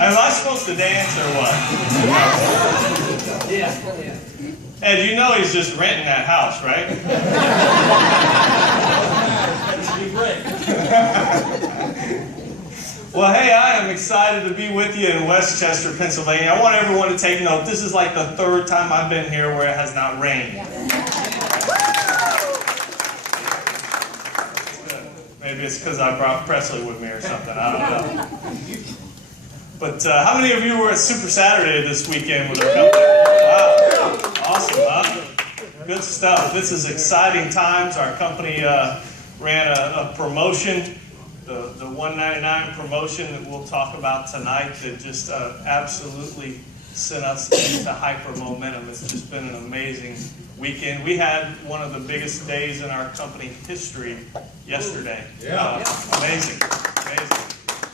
Am I supposed to dance or what? Yeah. Ed, you know he's just renting that house, right? That should be great. Well, hey, I am excited to be with you in Westchester, Pennsylvania. I want everyone to take note. This is like the third time I've been here where it has not rained. Maybe it's because I brought Presley with me or something. I don't know. But how many of you were at Super Saturday this weekend with our company? Wow. Awesome, huh? Good stuff. This is exciting times. Our company ran a promotion, the $199 promotion that we'll talk about tonight that just absolutely sent us into hyper momentum. It's just been an amazing weekend. We had one of the biggest days in our company history yesterday. Amazing.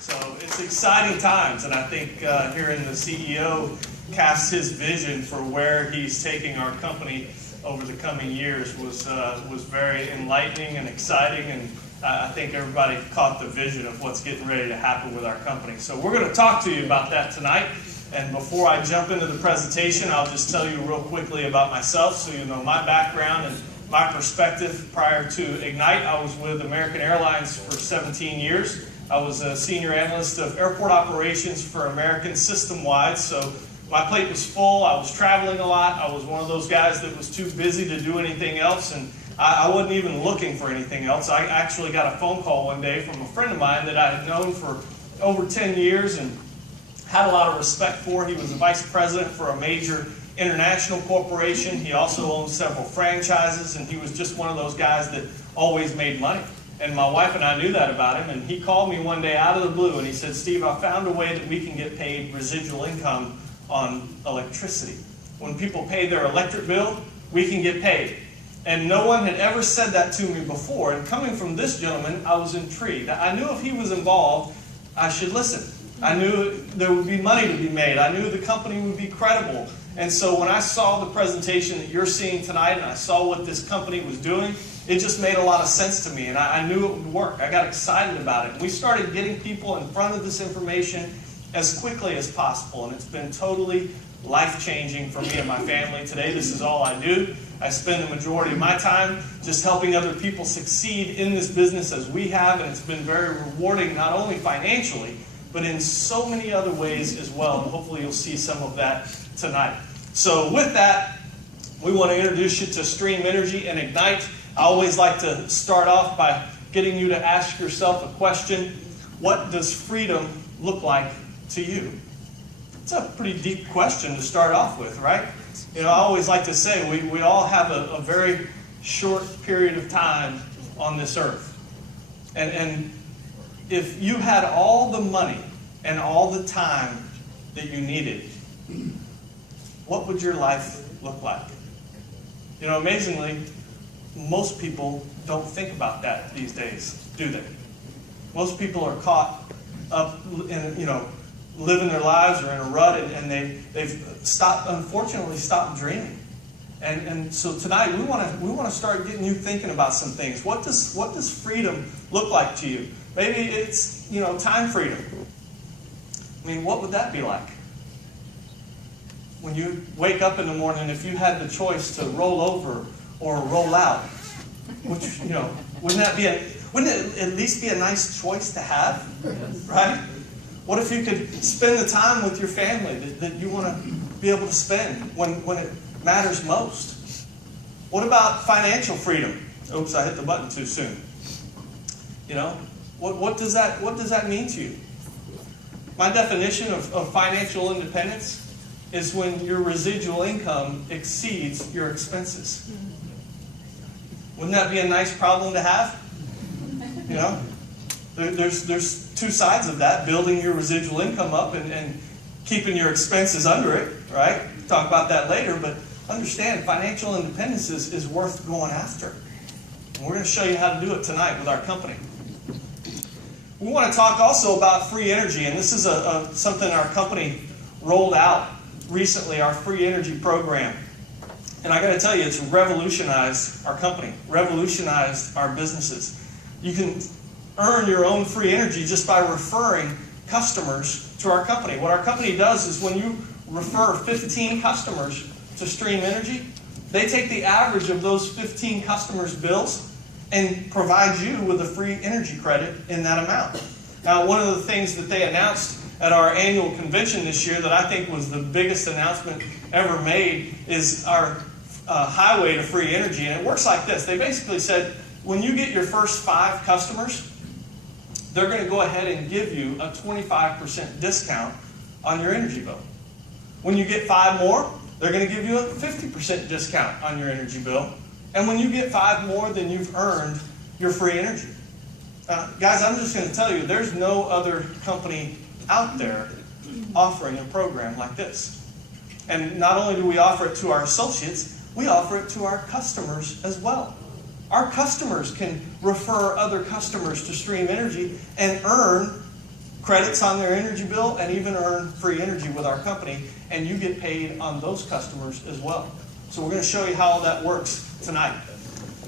So it's exciting times, and I think hearing the CEO cast his vision for where he's taking our company over the coming years was very enlightening and exciting, and I think everybody caught the vision of what's getting ready to happen with our company. So we're going to talk to you about that tonight. And before I jump into the presentation, I'll just tell you real quickly about myself so you know my background and my perspective. Prior to Ignite, I was with American Airlines for 17 years. I was a senior analyst of airport operations for American system-wide, so my plate was full. I was traveling a lot. I was one of those guys that was too busy to do anything else, and I wasn't even looking for anything else. I actually got a phone call one day from a friend of mine that I had known for over 10 years and had a lot of respect for. He was a vice president for a major international corporation. He also owned several franchises, and he was just one of those guys that always made money. And my wife and I knew that about him, and he called me one day out of the blue, and he said, "Steve, I found a way that we can get paid residual income on electricity. When people pay their electric bill, we can get paid." And no one had ever said that to me before, and coming from this gentleman, I was intrigued. I knew if he was involved, I should listen. I knew there would be money to be made. I knew the company would be credible. And so when I saw the presentation that you're seeing tonight, and I saw what this company was doing, it just made a lot of sense to me, and I knew it would work. I got excited about it. And we started getting people in front of this information as quickly as possible, and it's been totally life-changing for me and my family. Today, this is all I do. I spend the majority of my time just helping other people succeed in this business as we have, and it's been very rewarding, not only financially, but in so many other ways as well, and hopefully you'll see some of that tonight. So with that, we want to introduce you to Stream Energy and Ignite. I always like to start off by getting you to ask yourself a question. What does freedom look like to you? It's a pretty deep question to start off with, right? You know, I always like to say we all have a very short period of time on this earth. And if you had all the money and all the time that you needed, what would your life look like? You know, amazingly, most people don't think about that these days, do they? Most people are caught up in, living their lives or in a rut, and they've unfortunately stopped dreaming. And so tonight we want to start getting you thinking about some things. What does freedom look like to you? Maybe it's time freedom. I mean, what would that be like? When you wake up in the morning, if you had the choice to roll over or roll out, which wouldn't it at least be a nice choice to have, right? What if you could spend the time with your family that you want to be able to spend when it matters most? What about financial freedom? Oops, I hit the button too soon. What does that mean to you? My definition of financial independence is when your residual income exceeds your expenses. Wouldn't that be a nice problem to have? There's two sides of that: building your residual income up and keeping your expenses under it, right? We'll talk about that later, but understand financial independence is worth going after. And we're going to show you how to do it tonight with our company. We want to talk also about free energy, and this is something our company rolled out recently, our free energy program. And I got to tell you, it's revolutionized our company, revolutionized our businesses. You can earn your own free energy just by referring customers to our company. What our company does is when you refer 15 customers to Stream Energy, they take the average of those 15 customers' bills and provide you with a free energy credit in that amount. Now, one of the things that they announced at our annual convention this year that I think was the biggest announcement ever made is our highway to free energy. And it works like this. They basically said, when you get your first 5 customers, they're going to go ahead and give you a 25% discount on your energy bill. When you get 5 more, they're going to give you a 50% discount on your energy bill. And when you get 5 more, then you've earned your free energy. Guys, I'm just going to tell you, there's no other company out there offering a program like this. And not only do we offer it to our associates, we offer it to our customers as well. Our customers can refer other customers to Stream Energy and earn credits on their energy bill and even earn free energy with our company, and you get paid on those customers as well. So we're going to show you how that works tonight.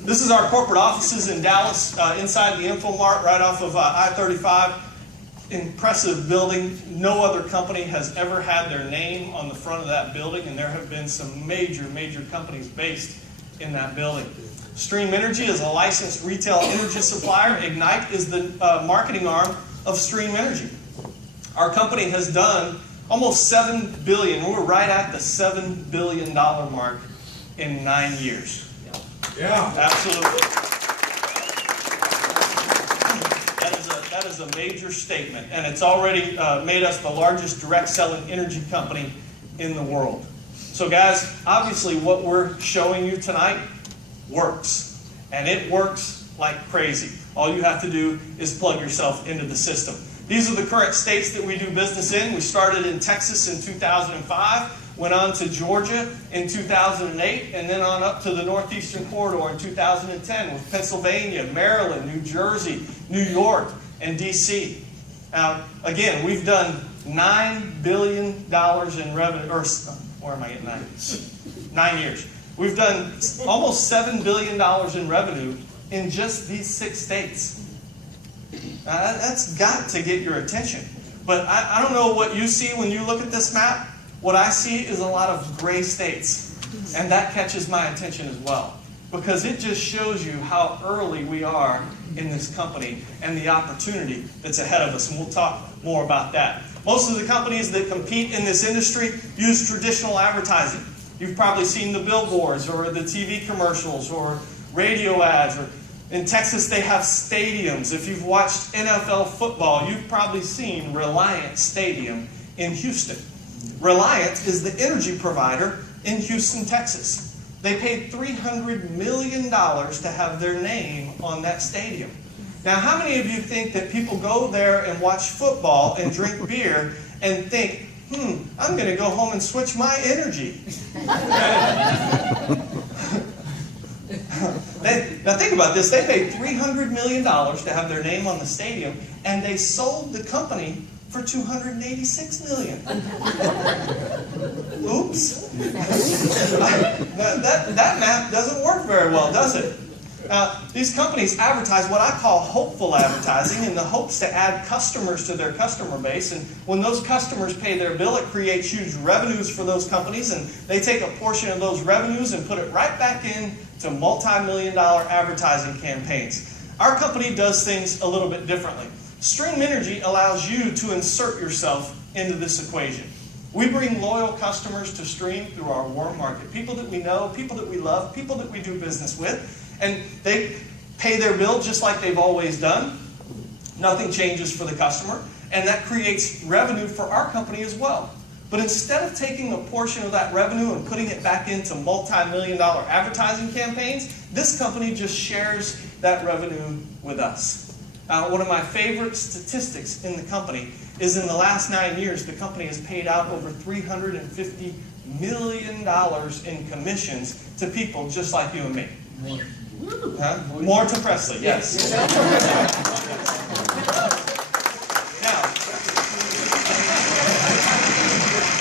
This is our corporate offices in Dallas, inside the InfoMart, right off of I-35. Impressive building. No other company has ever had their name on the front of that building, and there have been some major companies based in that building. Stream Energy is a licensed retail energy supplier. Ignite is the marketing arm of Stream Energy. Our company has done almost $7 billion. We're right at the $7 billion mark in 9 years. Yeah. Absolutely. That is a major statement, and it's already made us the largest direct selling energy company in the world. So guys, obviously what we're showing you tonight works, and it works like crazy. All you have to do is plug yourself into the system. These are the current states that we do business in. We started in Texas in 2005, went on to Georgia in 2008, and then on up to the Northeastern Corridor in 2010 with Pennsylvania, Maryland, New Jersey, New York, and DC. Now, again, we've done $9 billion in revenue, or where am I getting 9? 9 years. We've done almost $7 billion in revenue in just these 6 states. Now, that's got to get your attention. But I don't know what you see when you look at this map. What I see is a lot of gray states. And that catches my attention as well. Because it just shows you how early we are in this company and the opportunity that's ahead of us. And we'll talk more about that. Most of the companies that compete in this industry use traditional advertising. You've probably seen the billboards or the TV commercials or radio ads. Or in Texas, they have stadiums. If you've watched NFL football, you've probably seen Reliant Stadium in Houston. Reliant is the energy provider in Houston, Texas. They paid $300 million to have their name on that stadium. Now, how many of you think that people go there and watch football and drink beer and think, I'm going to go home and switch my energy? Now think about this. They paid $300 million to have their name on the stadium, and they sold the company for $286 million. Oops. that math doesn't work very well, does it? Now, these companies advertise what I call hopeful advertising in the hopes to add customers to their customer base. And when those customers pay their bill, it creates huge revenues for those companies. And they take a portion of those revenues and put it right back into multi-million-dollar advertising campaigns. Our company does things a little bit differently. Stream Energy allows you to insert yourself into this equation. We bring loyal customers to Stream through our warm market. People that we know, people that we love, people that we do business with. And they pay their bill just like they've always done. Nothing changes for the customer. And that creates revenue for our company as well. But instead of taking a portion of that revenue and putting it back into multi-million-dollar advertising campaigns, this company just shares that revenue with us. One of my favorite statistics in the company is in the last 9 years, the company has paid out over $350 million in commissions to people just like you and me. More to Presley, yes. Now,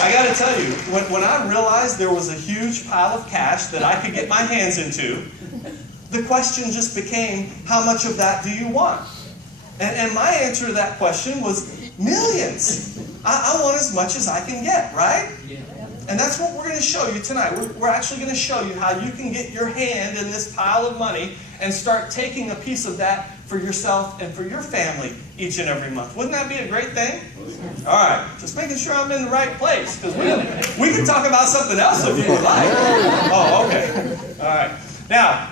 I got to tell you, when I realized there was a huge pile of cash that I could get my hands into, the question just became, how much of that do you want? And my answer to that question was millions. I want as much as I can get, right? And that's what we're going to show you tonight. We're actually going to show you how you can get your hand in this pile of money and start taking a piece of that for yourself and for your family each and every month. Wouldn't that be a great thing? All right, just making sure I'm in the right place, because we can talk about something else if you would like. Oh, okay. All right. Now,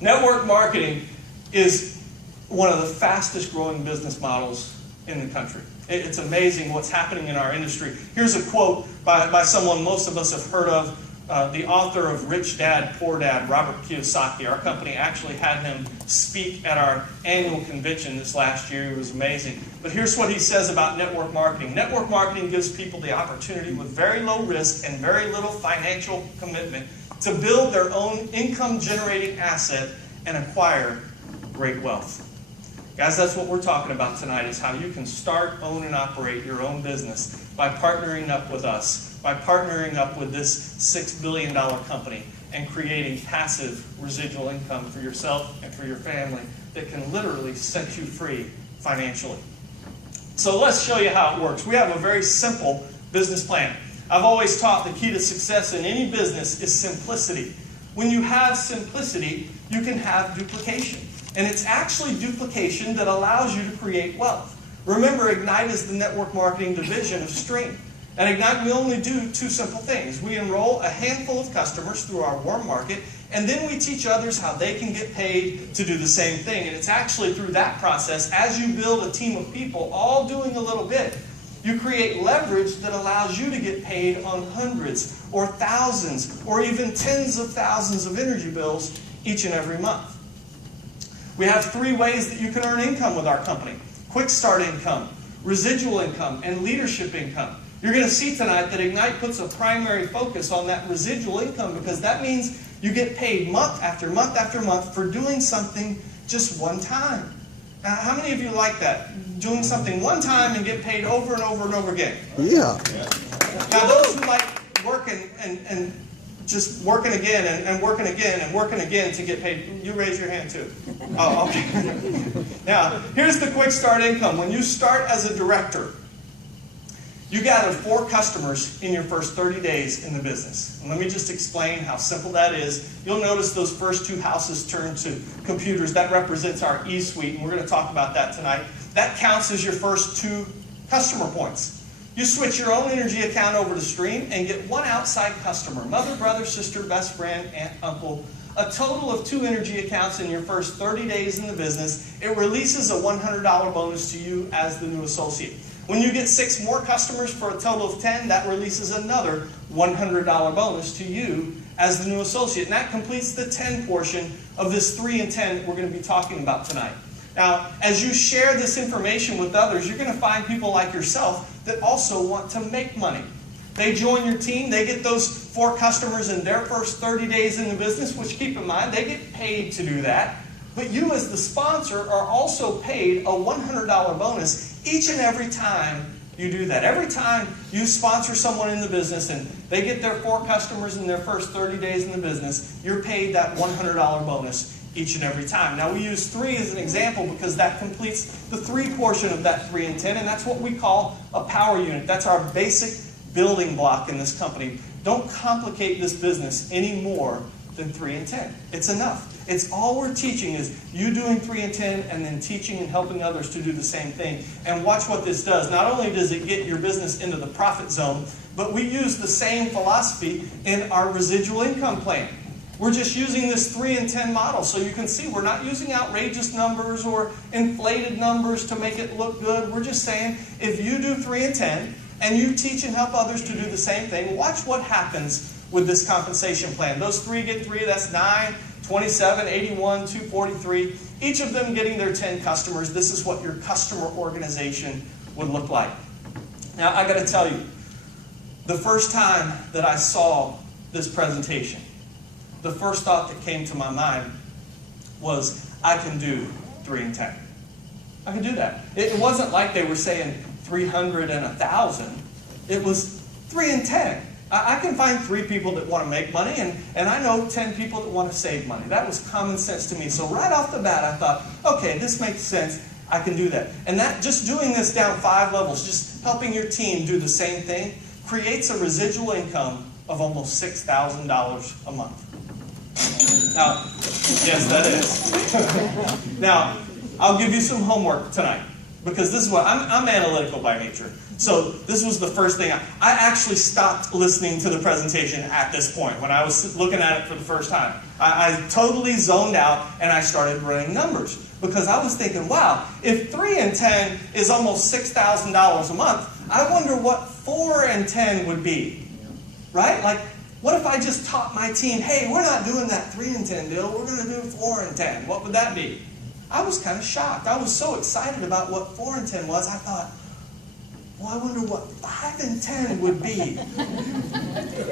network marketing is one of the fastest growing business models in the country. It's amazing what's happening in our industry. Here's a quote by someone most of us have heard of, the author of Rich Dad, Poor Dad, Robert Kiyosaki. Our company actually had him speak at our annual convention this last year. It was amazing. But here's what he says about network marketing. Network marketing gives people the opportunity with very low risk and very little financial commitment to build their own income-generating asset and acquire great wealth. Guys, that's what we're talking about tonight, is how you can start, own, and operate your own business by partnering up with us, by partnering up with this $6 billion company and creating passive residual income for yourself and for your family that can literally set you free financially. So let's show you how it works. We have a very simple business plan. I've always taught the key to success in any business is simplicity. When you have simplicity, you can have duplication. And it's actually duplication that allows you to create wealth. Remember, Ignite is the network marketing division of Stream. At Ignite, we only do two simple things. We enroll a handful of customers through our warm market, and then we teach others how they can get paid to do the same thing. And it's actually through that process, as you build a team of people all doing a little bit, you create leverage that allows you to get paid on hundreds or thousands or even tens of thousands of energy bills each and every month. We have three ways that you can earn income with our company: quick start income, residual income, and leadership income. You're going to see tonight that Ignite puts a primary focus on that residual income, because that means you get paid month after month after month for doing something just one time. Now, how many of you like that? Doing something one time and get paid over and over and over again? Yeah. Now, those who like working and just working again and working again and working again to get paid, you raise your hand too. Oh, okay. Now, here's the quick start income. When you start as a director, you gather 4 customers in your first 30 days in the business. And let me just explain how simple that is. You'll notice those first 2 houses turned to computers. That represents our E-Suite, and we're going to talk about that tonight. That counts as your first 2 customer points. You switch your own energy account over to Stream and get 1 outside customer: mother, brother, sister, best friend, aunt, uncle. A total of 2 energy accounts in your first 30 days in the business. It releases a $100 bonus to you as the new associate. When you get 6 more customers for a total of 10, that releases another $100 bonus to you as the new associate. And that completes the 10 portion of this 3 and 10 that we're going to be talking about tonight. Now, as you share this information with others, you're going to find people like yourself that also want to make money. They join your team, they get those 4 customers in their first 30 days in the business, which, keep in mind, they get paid to do that. But you as the sponsor are also paid a $100 bonus each and every time you do that. Every time you sponsor someone in the business and they get their 4 customers in their first 30 days in the business, you're paid that $100 bonus each and every time. Now, we use 3 as an example because that completes the 3 portion of that 3 and 10, and that's what we call a power unit. That's our basic building block in this company. Don't complicate this business any more than 3 and 10. It's enough. It's all we're teaching is you doing 3 and 10 and then teaching and helping others to do the same thing. And watch what this does. Not only does it get your business into the profit zone, but we use the same philosophy in our residual income plan. We're just using this 3 and 10 model, so you can see we're not using outrageous numbers or inflated numbers to make it look good. We're just saying if you do 3 and 10 and you teach and help others to do the same thing, watch what happens with this compensation plan. Those 3 get 3, that's 9, 27, 81, 243. Each of them getting their 10 customers. This is what your customer organization would look like. Now, I got to tell you, the first time that I saw this presentation, the first thought that came to my mind was, I can do 3 and 10. I can do that. It wasn't like they were saying 300 and 1,000. It was 3 and 10. I can find 3 people that want to make money, and I know 10 people that want to save money. That was common sense to me. So right off the bat, I thought, okay, this makes sense. I can do that. And that just doing this down 5 levels, just helping your team do the same thing, creates a residual income of almost $6,000 a month. Now, yes, that is. Now, I'll give you some homework tonight, because this is what I'm analytical by nature. So this was the first thing. I actually stopped listening to the presentation at this point when I was looking at it for the first time. I totally zoned out and I started running numbers, because I was thinking, wow, if 3 and 10 is almost $6,000 a month, I wonder what 4 and 10 would be, right? Like, what if I just taught my team, hey, we're not doing that 3 and 10 deal, we're going to do 4 and 10. What would that be? I was kind of shocked. I was so excited about what 4 and 10 was, I thought, well, I wonder what 5 and 10 would be.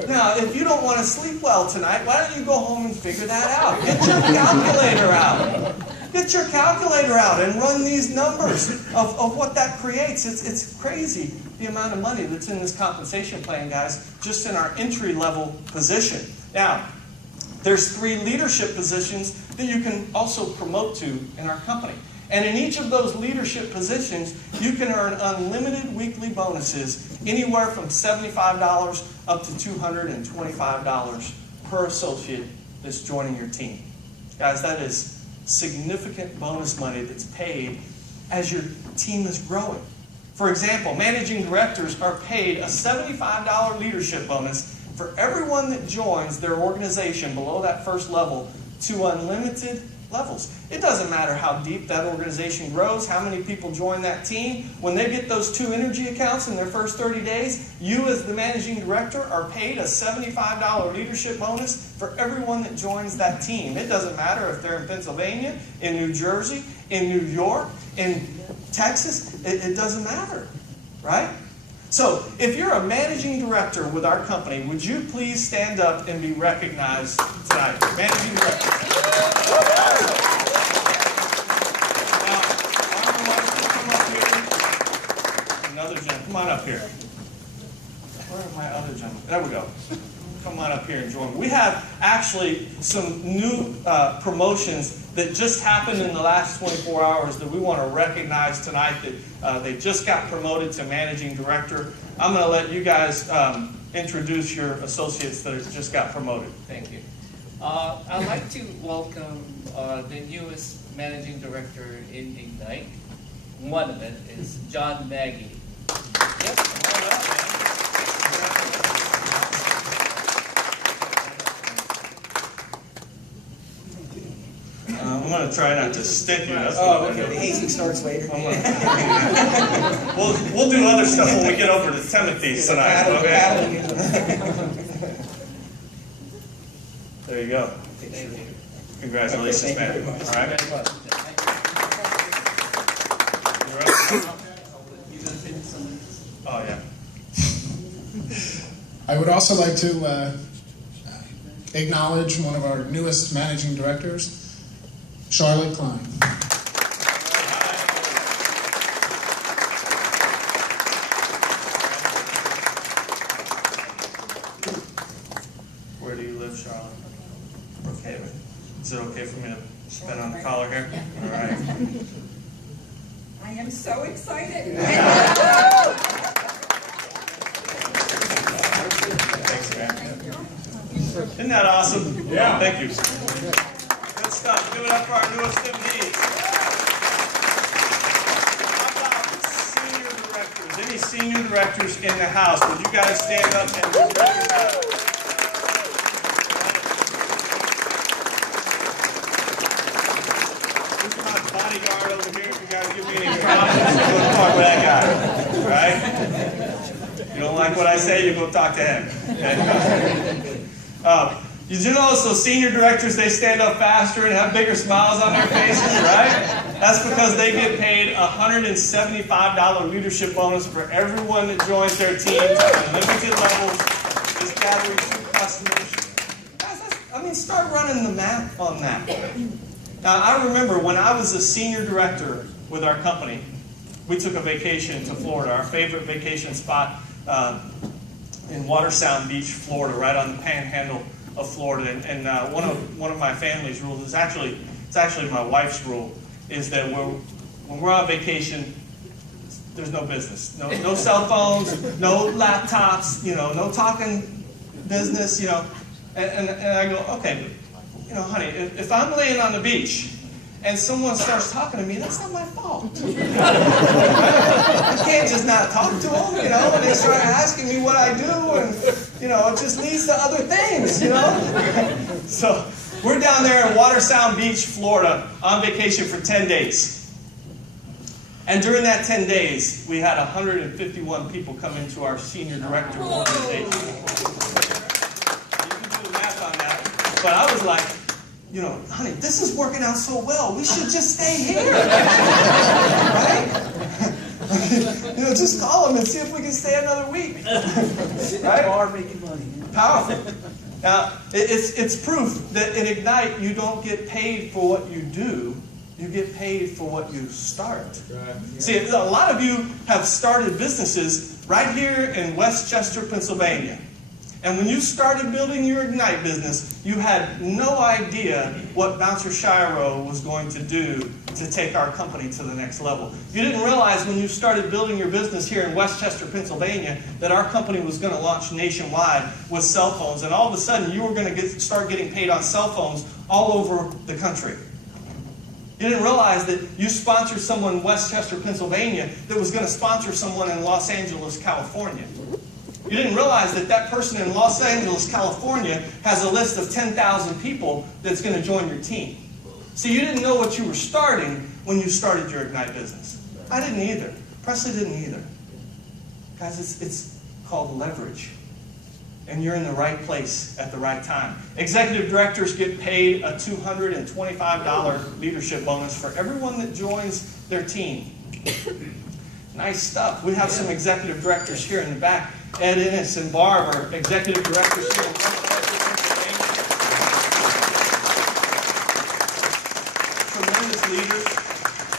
Now, if you don't want to sleep well tonight, why don't you go home and figure that out? Get your calculator out. Get your calculator out and run these numbers of what that creates. It's crazy, the amount of money that's in this compensation plan, guys, just in our entry-level position. Now, there's 3 leadership positions that you can also promote to in our company. And in each of those leadership positions, you can earn unlimited weekly bonuses, anywhere from $75 up to $225 per associate that's joining your team. Guys, that is significant bonus money that's paid as your team is growing. For example, managing directors are paid a $75 leadership bonus for everyone that joins their organization below that first level to unlimited levels. It doesn't matter how deep that organization grows, how many people join that team. When they get those 2 energy accounts in their first 30 days, you as the managing director are paid a $75 leadership bonus for everyone that joins that team. It doesn't matter if they're in Pennsylvania, in New Jersey, in New York, in Texas. It doesn't matter, right? So, if you're a managing director with our company, would you please stand up and be recognized tonight? Managing director. Now, Armor Marshall, come up here. Another gentleman, come on up here. Where are my other gentlemen? There we go. Come on up here and join me. We have actually some new promotions that just happened in the last 24 hours that we want to recognize tonight, that they just got promoted to managing director. I'm going to let you guys introduce your associates that just got promoted. Thank you. I'd like to welcome the newest managing director in Ignite. One of it is John Maggie. Yes, come on up, man. I'm going to try not to stick you. That's okay. The hazing starts later. We'll do other stuff when we get over to Timothy's tonight. Okay? There you go. Congratulations, man. All right. Oh, yeah. I would also like to acknowledge one of our newest managing directors, Charlotte Klein. Where do you live, Charlotte? Okay. Is it okay for me to spin on the collar here? All right. I am so excited. Thanks, man. Isn't that awesome? Yeah. Thank you. Good stuff. Give it up for our newest MDs. How about senior directors? Any senior directors in the house? Would you guys stand up and be recognized? Who's my bodyguard over here? If you guys give me any problems, you go talk with that guy. Right? You don't like what I say, you go talk to him. Okay? You do notice those senior directors, they stand up faster and have bigger smiles on their faces, right? That's because they get paid a $175 leadership bonus for everyone that joins their teams at limited levels, just gathering 2 customers. Guys, start running the math on that. Now, I remember when I was a senior director with our company, we took a vacation to Florida, our favorite vacation spot in Watersound Beach, Florida, right on the panhandle of Florida. And one of my family's rules is actually my wife's rule, is that when we're on vacation, there's no business, no cell phones, no laptops, no talking business, And I go, okay, but, honey, if I'm laying on the beach and someone starts talking to me, that's not my fault. I can't just not talk to them, when they start asking me what I do, and, it just leads to other things, So we're down there in Watersound Beach, Florida, on vacation for 10 days. And during that 10 days, we had 151 people come into our senior director organization. You can do the math on that. But I was like, honey, this is working out so well. We should just stay here. Right? Just call them and see if we can stay another week. Right? Bar making money. Powerful. Now, it's proof that in Ignite, you don't get paid for what you do. You get paid for what you start. See, a lot of you have started businesses right here in Westchester, Pennsylvania. And when you started building your Ignite business, you had no idea what Bouncer Shiro was going to do to take our company to the next level. You didn't realize when you started building your business here in Westchester, Pennsylvania, that our company was going to launch nationwide with cell phones. And all of a sudden, you were going to start getting paid on cell phones all over the country. You didn't realize that you sponsored someone in Westchester, Pennsylvania that was going to sponsor someone in Los Angeles, California. You didn't realize that that person in Los Angeles, California has a list of 10,000 people that's going to join your team. See, you didn't know what you were starting when you started your Ignite business. I didn't either. Presley didn't either. Guys, it's called leverage. And you're in the right place at the right time. Executive directors get paid a $225 leadership bonus for everyone that joins their team. Nice stuff. We have some executive directors here in the back. Ed Ennis and Barb are executive directors here in Pennsylvania. Tremendous leaders.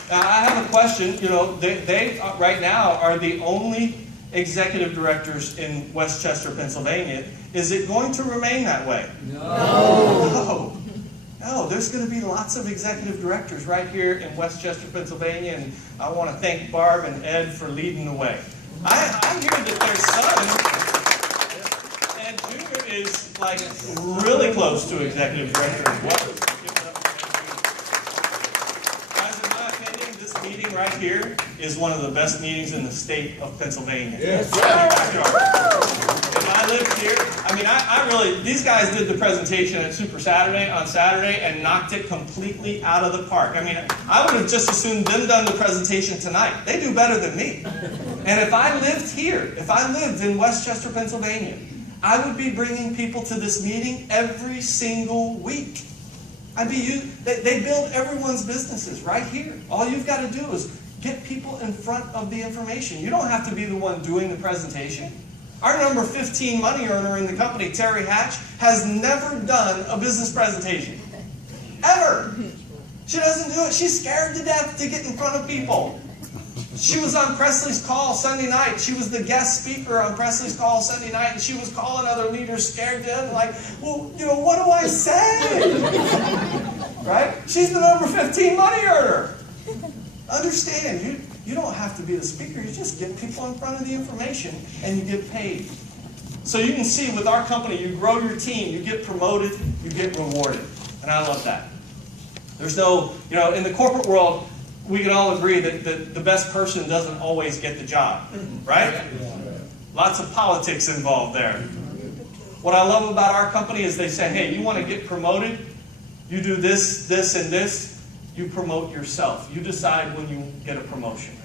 Now, I have a question. They right now are the only executive directors in Westchester, Pennsylvania. Is it going to remain that way? No. No, there's going to be lots of executive directors right here in Westchester, Pennsylvania, and I want to thank Barb and Ed for leading the way. I hear that their son, Ed Jr., is like really close to executive director as well. Guys, in my opinion, this meeting right here is one of the best meetings in the state of Pennsylvania. Yes. If I lived here, I really, these guys did the presentation at Super Saturday on Saturday and knocked it completely out of the park. I would have just assumed them done the presentation tonight. They do better than me. And if I lived here, if I lived in Westchester, Pennsylvania, I would be bringing people to this meeting every single week. They build everyone's businesses right here. All you've got to do is get people in front of the information. You don't have to be the one doing the presentation. Our number 15 money earner in the company, Terry Hatch, has never done a business presentation. Ever. She doesn't do it. She's scared to death to get in front of people. She was on Presley's call Sunday night. She was the guest speaker on Presley's call Sunday night, and she was calling other leaders scared to death, like, well, what do I say? Right? She's the number 15 money earner. Understand, you don't have to be the speaker. You just get people in front of the information, and you get paid. So you can see with our company, you grow your team, you get promoted, you get rewarded. And I love that. There's no, in the corporate world, we can all agree that the best person doesn't always get the job, right? Lots of politics involved there. What I love about our company is they say, hey, you want to get promoted? You do this, this, and this. You promote yourself. You decide when you get a promotion.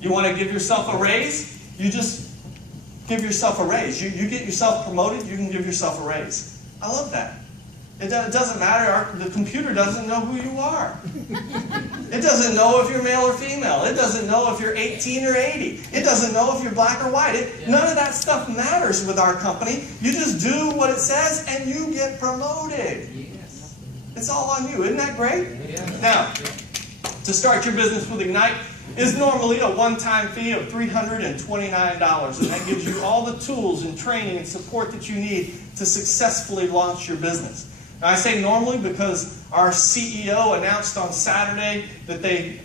You want to give yourself a raise? You just give yourself a raise. You get yourself promoted, you can give yourself a raise. I love that. It doesn't matter. The computer doesn't know who you are. It doesn't know if you're male or female. It doesn't know if you're 18 or 80. It doesn't know if you're black or white. None of that stuff matters with our company. You just do what it says and you get promoted. It's all on you. Isn't that great? Now, to start your business with Ignite, is normally a one-time fee of $329, and that gives you all the tools and training and support that you need to successfully launch your business. Now, I say normally because our CEO announced on Saturday that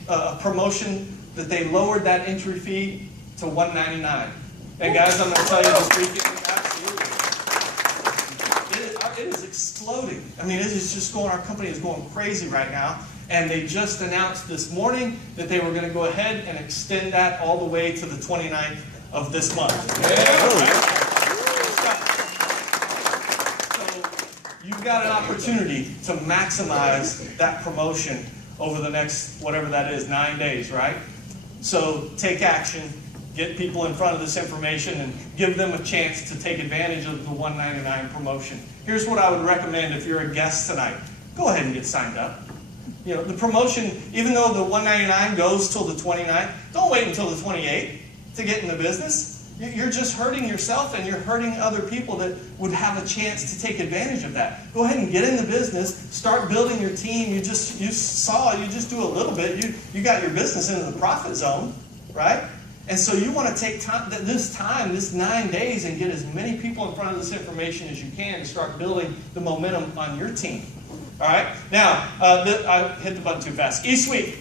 a promotion that they lowered that entry fee to $199. And guys, I'm going to tell you this weekend, absolutely, it is exploding. I mean, it is just going. Our company is going crazy right now. And they just announced this morning that they were going to go ahead and extend that all the way to the 29th of this month. So you've got an opportunity to maximize that promotion over the next, whatever that is, 9 days, right? So take action, get people in front of this information, and give them a chance to take advantage of the $199 promotion. Here's what I would recommend if you're a guest tonight. Go ahead and get signed up. You know, the promotion, even though the $199 goes till the 29th, don't wait until the 28th to get in the business. You're just hurting yourself, and you're hurting other people that would have a chance to take advantage of that. Go ahead and get in the business, start building your team. You just do a little bit. You got your business into the profit zone, right? And so you want to take this 9 days, and get as many people in front of this information as you can to start building the momentum on your team. All right? Now, I hit the button too fast. eSuite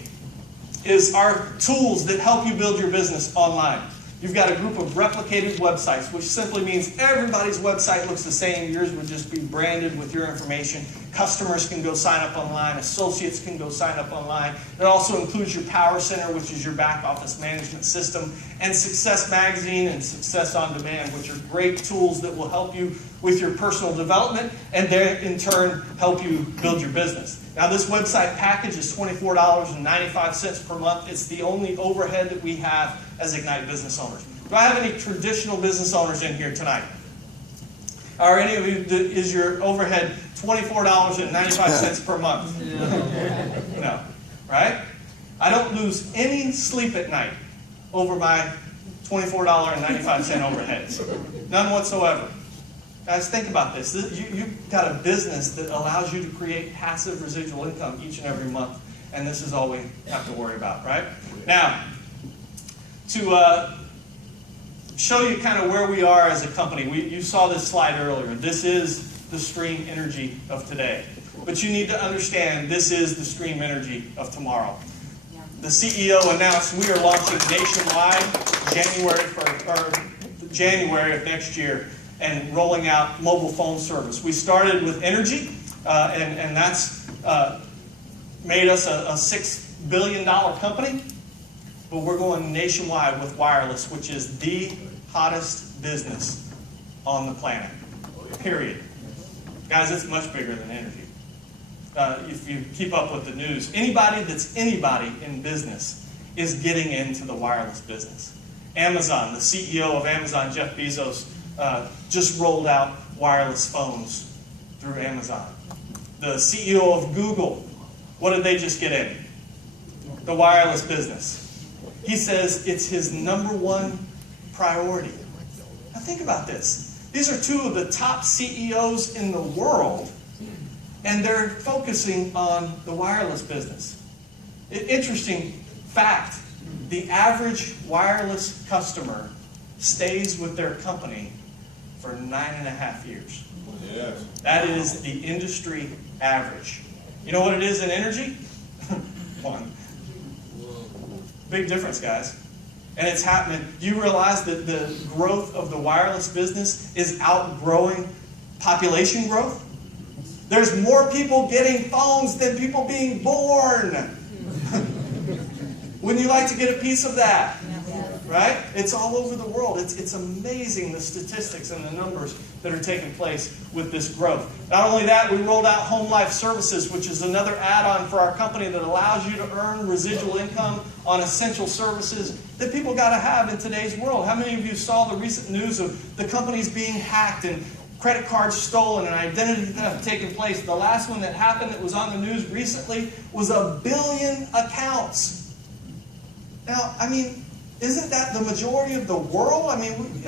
is our tools that help you build your business online. You've got a group of replicated websites, which simply means everybody's website looks the same. Yours would just be branded with your information. Customers can go sign up online. Associates can go sign up online. It also includes your Power Center, which is your back office management system, and Success Magazine and Success On Demand, which are great tools that will help you with your personal development and then in turn help you build your business. Now, this website package is $24.95 per month. It's the only overhead that we have as Ignite business owners. Do I have any traditional business owners in here tonight? Are any of you, is your overhead $24.95 per month? No. Right? I don't lose any sleep at night over my $24.95 overhead. None whatsoever. Guys, think about this. You've got a business that allows you to create passive residual income each and every month, and this is all we have to worry about, right? Now, to show you kind of where we are as a company, you saw this slide earlier. This is the Stream Energy of today. But you need to understand this is the Stream Energy of tomorrow. The CEO announced we are launching nationwide January of next year, and rolling out mobile phone service. We started with energy, and that's made us a $6 billion company, but we're going nationwide with wireless, which is the hottest business on the planet, period. Guys, it's much bigger than energy. If you keep up with the news, anybody that's anybody in business is getting into the wireless business. Amazon, the CEO of Amazon, Jeff Bezos, just rolled out wireless phones through Amazon. The CEO of Google, what did they just get in? The wireless business. He says it's his #1 priority. Now think about this. These are two of the top CEOs in the world, and they're focusing on the wireless business. Interesting fact, the average wireless customer stays with their company for 9.5 years. Yes. That is the industry average. You know what it is in energy? 1. Big difference, guys. And it's happening. Do you realize that the growth of the wireless business is outgrowing population growth? There's more people getting phones than people being born. Wouldn't you like to get a piece of that? Right? It's all over the world. It's amazing, the statistics and the numbers that are taking place with this growth. Not only that, we rolled out Home Life Services, which is another add-on for our company that allows you to earn residual income on essential services that people got to have in today's world. How many of you saw the recent news of the companies being hacked and credit cards stolen and identity theft taking place? The last one that happened that was on the news recently was 1 billion accounts. Now, I mean, isn't that the majority of the world? I mean,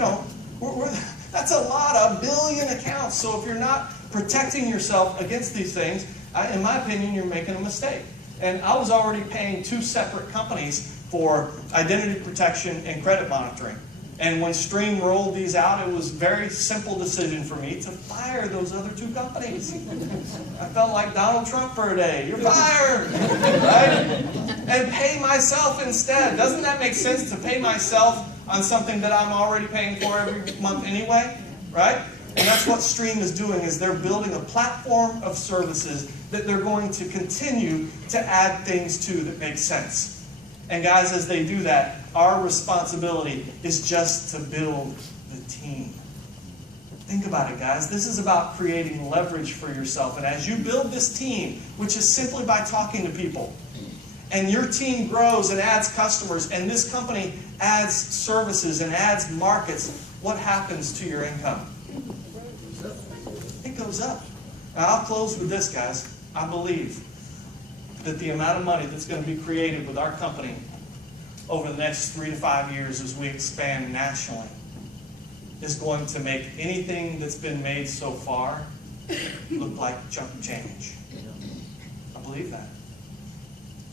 that's a lot, 1 billion accounts. So if you're not protecting yourself against these things, in my opinion, you're making a mistake. And I was already paying 2 separate companies for identity protection and credit monitoring. And when Stream rolled these out, it was a very simple decision for me to fire those other two companies. I felt like Donald Trump for a day. You're fired, right? And pay myself instead. Doesn't that make sense, to pay myself on something that I'm already paying for every month anyway, right? And that's what Stream is doing, is they're building a platform of services that they're going to continue to add things to that make sense. And guys, as they do that, our responsibility is just to build the team. Think about it, guys. This is about creating leverage for yourself. And as you build this team, which is simply by talking to people, and your team grows and adds customers, and this company adds services and adds markets, what happens to your income? It goes up. Now, I'll close with this, guys. I believe that the amount of money that's going to be created with our company over the next 3 to 5 years as we expand nationally is going to make anything that's been made so far look like chump change. I believe that.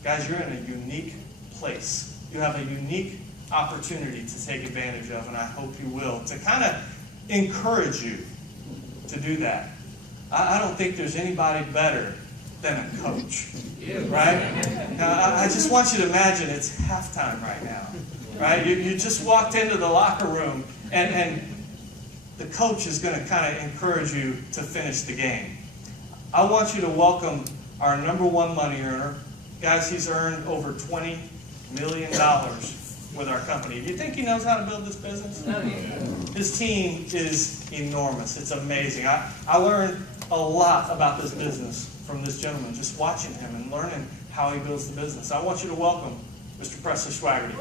Guys, you're in a unique place. You have a unique opportunity to take advantage of, and I hope you will, to kind of encourage you to do that. I don't think there's anybody better than a coach, right? Now, I just want you to imagine it's halftime right now, right? You just walked into the locker room, and the coach is going to kind of encourage you to finish the game. I want you to welcome our #1 money earner. Guys, he's earned over $20 million with our company. Do you think he knows how to build this business? His team is enormous. It's amazing. I learned a lot about this business from this gentleman, just watching him and learning how he builds the business. I want you to welcome Mr. Presley Swaggerty.